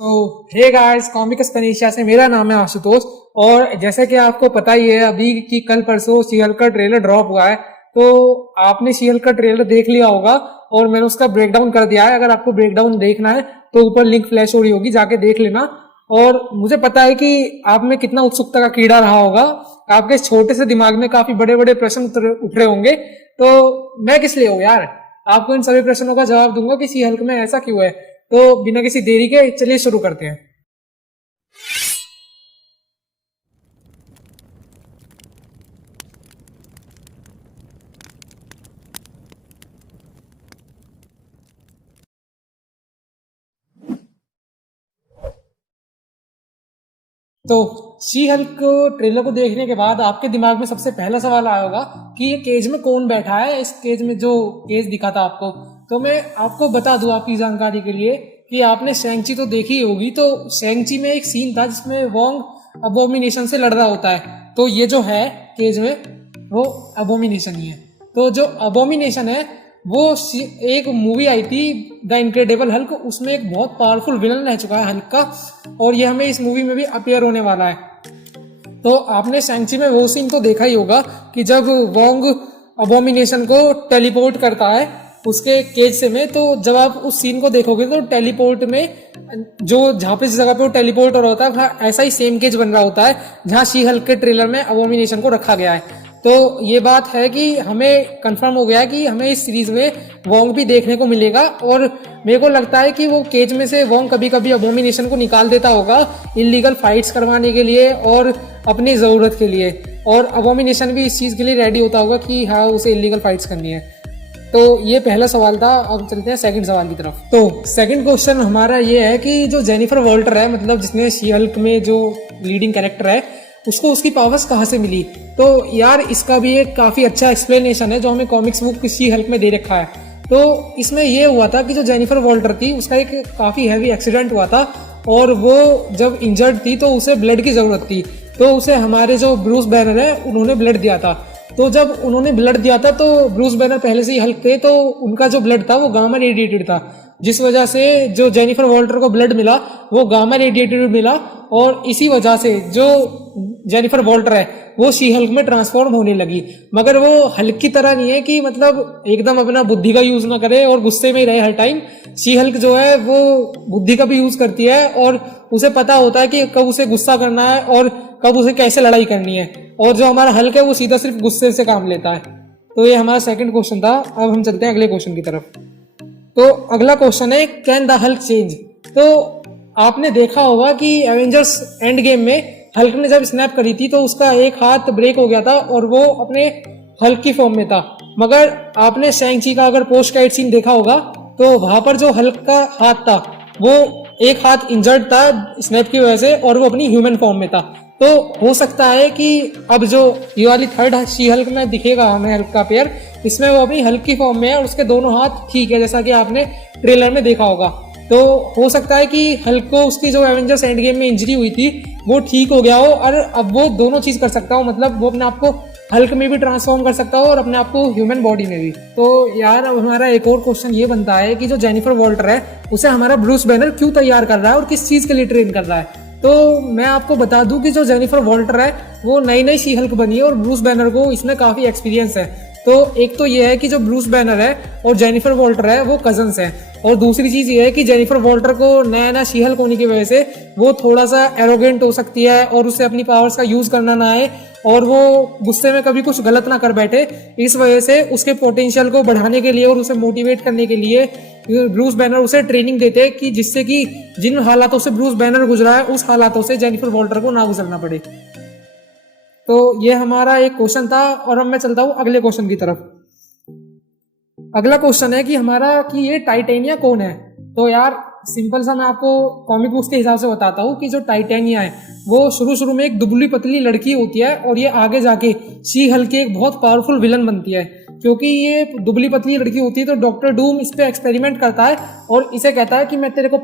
तो hey guys, comic स्पेनिशिया से मेरा नाम है आशुतोष। और जैसे कि आपको पता ही है अभी कि कल परसों शी हल्क का ट्रेलर ड्रॉप हुआ है, तो आपने शी हल्क का ट्रेलर देख लिया होगा और मैंने उसका ब्रेकडाउन कर दिया है। अगर आपको ब्रेकडाउन देखना है तो ऊपर लिंक फ्लैश हो रही होगी, जाके देख लेना। और मुझे पता है कि आप में कितना उत्सुकता का कीड़ा रहा होगा, आपके छोटे से दिमाग में काफी बड़े बड़े प्रश्न उठ रहे होंगे। तो मैं किस लिए हूँ यार, आपको इन सभी प्रश्नों का जवाब दूंगा कि शी हल्क में ऐसा क्यों है। तो बिना किसी देरी के चलिए शुरू करते हैं। तो शी हल्क ट्रेलर को देखने के बाद आपके दिमाग में सबसे पहला सवाल आया होगा कि ये केज में कौन बैठा है, इस केज में जो केज दिखा था आपको। तो मैं आपको बता दूं आपकी जानकारी के लिए कि आपने शैंग-ची तो देखी होगी। तो शैंग-ची में एक सीन था जिसमें वोंग अबोमिनेशन से लड़ रहा होता है। तो ये जो है केज में वो अबोमिनेशन ही है। तो जो अबोमिनेशन है वो एक मूवी आई थी द इनक्रेडिबल हल्क, उसमें एक बहुत पावरफुल विलन रह चुका है हल्क का, और ये हमें इस मूवी में भी अपीयर होने वाला है। तो आपने शैंग-ची में वो सीन तो देखा ही होगा कि जब वोंग अबोमिनेशन को टेलीपोर्ट करता है उसके केज से में। तो जब आप उस सीन को देखोगे तो टेलीपोर्ट में जो जहाँ पे जिस जगह पे वो टेलीपोर्ट हो रहा होता है वहाँ ऐसा ही सेम केज बन रहा होता है जहाँ शी हल्क के ट्रेलर में अबोमिनेशन को रखा गया है। तो ये बात है कि हमें कंफर्म हो गया है कि हमें इस सीरीज में वोंग भी देखने को मिलेगा। और मेरे को लगता है कि वो केज में से वोंग कभी कभी अबोमिनेशन को निकाल देता होगा इलीगल फाइट्स करवाने के लिए और अपनी ज़रूरत के लिए, और अबोमिनेशन भी इस चीज़ के लिए रेडी होता होगा कि हाँ उसे इलीगल फाइट्स करनी है। तो ये पहला सवाल था। अब चलते हैं सेकंड सवाल की तरफ। तो सेकंड क्वेश्चन हमारा ये है कि जो जेनिफर वॉल्टर है, मतलब जिसने शी हल्क में जो लीडिंग कैरेक्टर है, उसको उसकी पावर्स कहाँ से मिली। तो यार इसका भी एक काफी अच्छा एक्सप्लेनेशन है जो हमें कॉमिक्स बुक शी हल्क में दे रखा है। तो इसमें ये हुआ था कि जो जेनिफर वॉल्टर थी उसका एक काफी हैवी एक्सीडेंट हुआ था और वो जब इंजर्ड थी तो उसे ब्लड की जरूरत थी। तो उसे हमारे जो ब्रूस बैनर है उन्होंने ब्लड दिया था। तो जब उन्होंने ब्लड दिया था तो ब्रूस बैनर पहले से ही हल्क थे, तो उनका जो ब्लड था वो गामा रेडिएटेड था, जिस वजह से जो जेनिफर वॉल्टर को ब्लड मिला वो गामा रेडिएटेड मिला। और इसी वजह से जो जेनिफर वॉल्टर है वो शी हल्क में ट्रांसफॉर्म होने लगी। मगर वो हल्क की तरह नहीं है कि मतलब एकदम अपना बुद्धि का यूज ना करे और गुस्से में ही रहे हर टाइम। शी हल्क जो है वो बुद्धि का भी यूज करती है और उसे पता होता है कि कब उसे गुस्सा करना है और कब उसे कैसे लड़ाई करनी है। और जो हमारा हल्क है वो सीधा सिर्फ गुस्से से काम लेता है। तो ये हमारा सेकंड क्वेश्चन था। अब हम चलते हैं अगले क्वेश्चन की तरफ। तो अगला क्वेश्चन है कैन द हल्क चेंज। तो आपने देखा होगा कि एवेंजर्स एंड गेम में हल्क ने जब स्नैप करी थी तो उसका एक हाथ ब्रेक हो गया था और वो अपने हल्क की फॉर्म में था। मगर आपने शैंग-ची का अगर पोस्ट क्रेडिट सीन देखा होगा तो वहां पर जो हल्क का हाथ था वो एक हाथ इंजर्ड था स्नैप की वजह से और वो अपनी ह्यूमन फॉर्म में था। तो हो सकता है कि अब जो ये वाली थर्ड शी हल्क में दिखेगा हमें हल्क का पेयर, इसमें वो अपनी हल्क की फॉर्म में है और उसके दोनों हाथ ठीक है, जैसा कि आपने ट्रेलर में देखा होगा। तो हो सकता है कि हल्क को उसकी जो एवेंजर्स एंड गेम में इंजरी हुई थी वो ठीक हो गया हो और अब वो दोनों चीज कर सकता हो, मतलब वो अपने आप को हल्क में भी ट्रांसफॉर्म कर सकता हो और अपने आप को ह्यूमन बॉडी में भी। तो यार अब हमारा एक और क्वेश्चन ये बनता है कि जो जेनिफर वॉल्टर है उसे हमारा ब्रूस बैनर क्यों तैयार कर रहा है और किस चीज के लिए ट्रेन कर रहा है। तो मैं आपको बता दूं कि जो जेनिफर वॉल्टर है वो नई नई शी हल्क बनी है और ब्रूस बैनर को इसमें काफी एक्सपीरियंस है। तो एक तो ये है कि जो ब्रूस बैनर है और जेनिफर वॉल्टर है वो कजन्स हैं, और दूसरी चीज ये है कि जेनिफर वॉल्टर को नया नया शी हल्क होने की वजह से वो थोड़ा सा एरोगेंट हो सकती है और उसे अपनी पावर्स का यूज करना ना आए और वो गुस्से में कभी कुछ गलत ना कर बैठे। इस वजह से उसके पोटेंशियल को बढ़ाने के लिए और उसे मोटिवेट करने के लिए ब्रूस बैनर उसे ट्रेनिंग देते हैं कि जिससे कि जिन हालातों से ब्रूस बैनर गुजरा है उस हालातों से जेनिफर वॉल्टर को ना गुजरना पड़े। तो ये हमारा एक क्वेश्चन था और अब मैं चलता हूँ अगले क्वेश्चन की तरफ। अगला क्वेश्चन है कि हमारा कि ये टाइटेनिया कौन है। तो यार सिंपल सा मैं आपको कॉमिक बुक्स के हिसाब से बताता हूँ कि जो टाइटेनिया है वो शुरू में एक दुबली पतली लड़की होती है और ये आगे जाके शी हल्क की एक बहुत पावरफुल विलन बनती है। क्योंकि ये दुबली पतली लड़की होती है तो डॉक्टर डूम इस पे एक्सपेरिमेंट करता है और इसे कहता है कि मैं तेरे को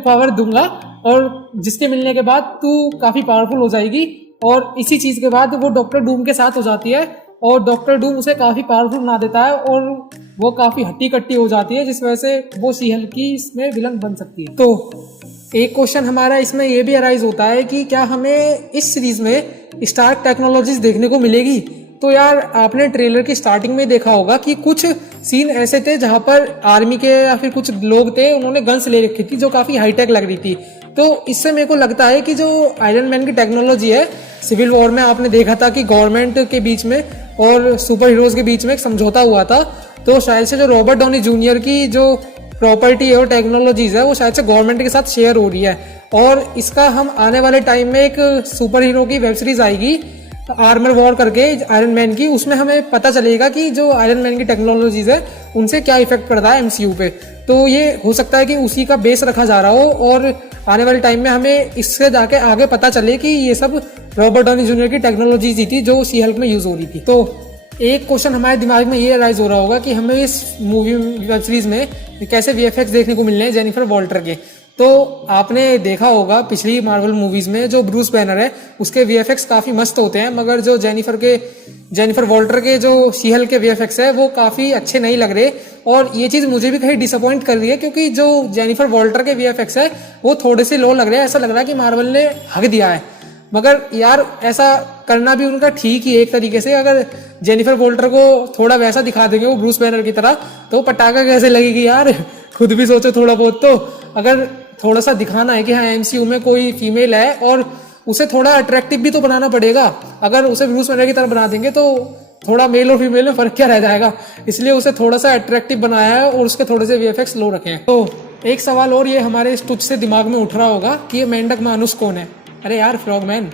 पावर दूंगा और जिसके मिलने के बाद तू काफी पावरफुल हो जाएगी। और इसी चीज के बाद वो डॉक्टर डूम के साथ हो जाती है और डॉक्टर डूम उसे काफ़ी पावरफुल बना देता है और वो काफ़ी हट्टी कट्टी हो जाती है, जिस वजह से वो सी हल्क की इसमें विलन बन सकती है। तो एक क्वेश्चन हमारा इसमें ये भी अराइज होता है कि क्या हमें इस सीरीज में स्टार्क टेक्नोलॉजीज देखने को मिलेगी। तो यार आपने ट्रेलर की स्टार्टिंग में देखा होगा कि कुछ सीन ऐसे थे जहां पर आर्मी के या फिर कुछ लोग थे, उन्होंने गन्स ले रखी थी जो काफ़ी हाईटेक लग रही थी। तो इससे मेरे को लगता है कि जो आयरन मैन की टेक्नोलॉजी है, सिविल वॉर में आपने देखा था कि गवर्नमेंट के बीच में और सुपर हीरोज के बीच में एक समझौता हुआ था। तो शायद से जो रॉबर्ट डॉनी जूनियर की जो प्रॉपर्टी है और टेक्नोलॉजीज है वो शायद से गवर्नमेंट के साथ शेयर हो रही है। और इसका हम आने वाले टाइम में एक सुपर हीरो की वेब सीरीज आएगी आर्मर वॉर करके आयरन मैन की, उसमें हमें पता चलेगा कि जो आयरन मैन की टेक्नोलॉजीज है उनसे क्या इफेक्ट पड़ता है एमसीयू पे। तो ये हो सकता है कि उसी का बेस रखा जा रहा हो और आने वाले टाइम में हमें इससे जाके आगे पता चले कि ये सब रॉबर्ट डॉनी जूनियर की टेक्नोलॉजीज ही थी जो सी हल्क में यूज हो रही थी। तो एक क्वेश्चन हमारे दिमाग में ये राइज हो रहा होगा कि हमें इस मूवी वेब सीरीज में कैसे वीएफएक्स देखने को मिलने हैं जेनिफर वॉल्टर के। तो आपने देखा होगा पिछली मार्वल मूवीज में जो ब्रूस बैनर है उसके वीएफएक्स काफ़ी मस्त होते हैं, मगर जो जेनिफर वॉल्टर के जो शी हल्क के वीएफएक्स है वो काफ़ी अच्छे नहीं लग रहे। और ये चीज़ मुझे भी कहीं डिसअपॉइंट कर रही है क्योंकि जो जेनिफर वॉल्टर के वीएफएक्स है वो थोड़े से लो लग रहे हैं। ऐसा लग रहा है कि मार्वल ने हक दिया है, मगर यार ऐसा करना भी उनका ठीक ही एक तरीके से। अगर जेनिफर वॉल्टर को थोड़ा वैसा दिखा देंगे वो ब्रूस बैनर की तरह तो पटाखा कैसे लगेगी यार, खुद भी सोचो थोड़ा बहुत। तो अगर थोड़ा सा दिखाना है कि हाँ एमसीयू में कोई फीमेल है और उसे थोड़ा अट्रैक्टिव भी तो बनाना पड़ेगा। अगर उसे ब्रूस बैनर की तरह बना देंगे तो थोड़ा मेल और फीमेल में फर्क क्या रह जाएगा, इसलिए उसे थोड़ा सा अट्रैक्टिव बनाया है और उसके थोड़े से वीएफएक्स लो रखे हैं। तो एक सवाल और ये हमारे इस तुझ से दिमाग में उठ रहा होगा कि ये मेंढक मानुस कौन है। अरे यार फ्रॉगमैन।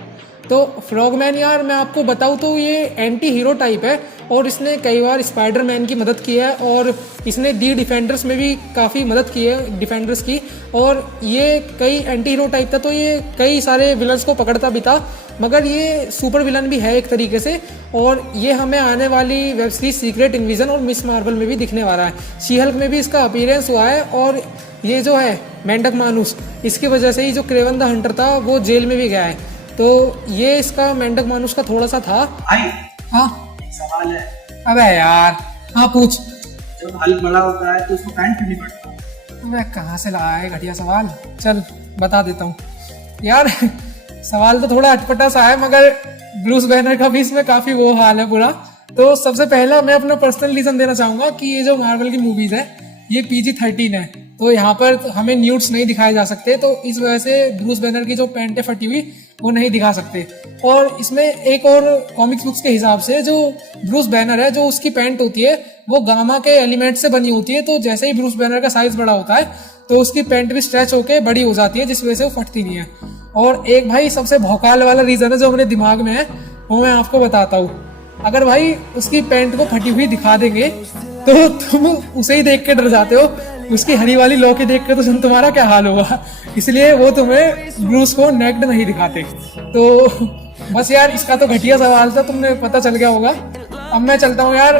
तो फ्रॉगमैन यार मैं आपको बताऊँ तो ये एंटी हीरो टाइप है और इसने कई बार स्पाइडरमैन की मदद की है और इसने दी डिफेंडर्स में भी काफ़ी मदद की है डिफेंडर्स की। और ये कई एंटी हीरो टाइप था तो ये कई सारे विलन्स को पकड़ता भी था, मगर ये सुपर विलन भी है एक तरीके से। और ये हमें आने वाली वेब सीरीज सीक्रेट इन्विजन और मिस मार्वल में भी दिखने वाला है। शी हल्क में भी इसका अपीयरेंस हुआ है और ये जो है मेंढक मानुस, इसकी वजह से ही जो क्रेवन द हंटर था वो जेल में भी गया है। तो ये इसका मेंढक मानुस का थोड़ा सा था। हाँ सवाल है। अबे यार हाँ पूछ। जब हल्क बड़ा होता है तो उसको पैंट क्यों नहीं पड़ता? अबे कहाँ से लाया है घटिया सवाल, चल बता देता हूँ यार। सवाल तो थोड़ा अटपटा सा है मगर ब्रूस बैनर का भी इसमें काफी वो हाल है पूरा। तो सबसे पहला मैं अपना पर्सनल रीजन देना चाहूंगा कि ये जो मार्वल की मूवीज है ये PG-13 है, तो यहाँ पर हमें न्यूड्स नहीं दिखाए जा सकते। तो इस वजह से ब्रूस बैनर की जो पैंट है फटी हुई वो नहीं दिखा सकते। और इसमें एक और कॉमिक्स बुक्स के हिसाब से जो ब्रूस बैनर है जो उसकी पैंट होती है वो गामा के एलिमेंट से बनी होती है। तो जैसे ही ब्रूस बैनर का साइज बड़ा होता है तो उसकी पैंट भी स्ट्रेच होकर बड़ी हो जाती है, जिस वजह से वो फटती नहीं है। और एक भाई सबसे भौकाल वाला रीजन है जो मेरे दिमाग में है वो मैं आपको बताता हूँ। अगर भाई उसकी पैंट को फटी हुई दिखा देंगे तो तुम उसे ही देख के डर जाते हो, उसकी हरी वाली लौकी देख के तो तुम्हारा क्या हाल होगा। इसलिए वो तुम्हें ब्रूस को नेक्ड नहीं दिखाते। तो बस यार इसका तो घटिया सवाल था, तुमने पता चल गया होगा। अब मैं चलता हूँ यार,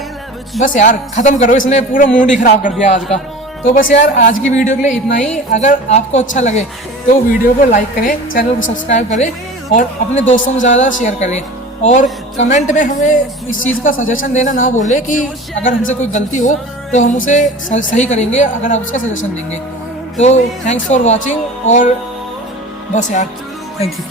बस यार खत्म करो, इसने पूरा मूड ही खराब कर दिया आज का। तो बस यार आज की वीडियो के लिए इतना ही। अगर आपको अच्छा लगे तो वीडियो को लाइक करें, चैनल को सब्सक्राइब करें और अपने दोस्तों में ज़्यादा शेयर करें। और कमेंट में हमें इस चीज़ का सजेशन देना ना भूलें कि अगर हमसे कोई गलती हो तो हम उसे सही करेंगे अगर आप उसका सजेशन देंगे। तो थैंक्स फॉर वॉचिंग और बस यार थैंक यू।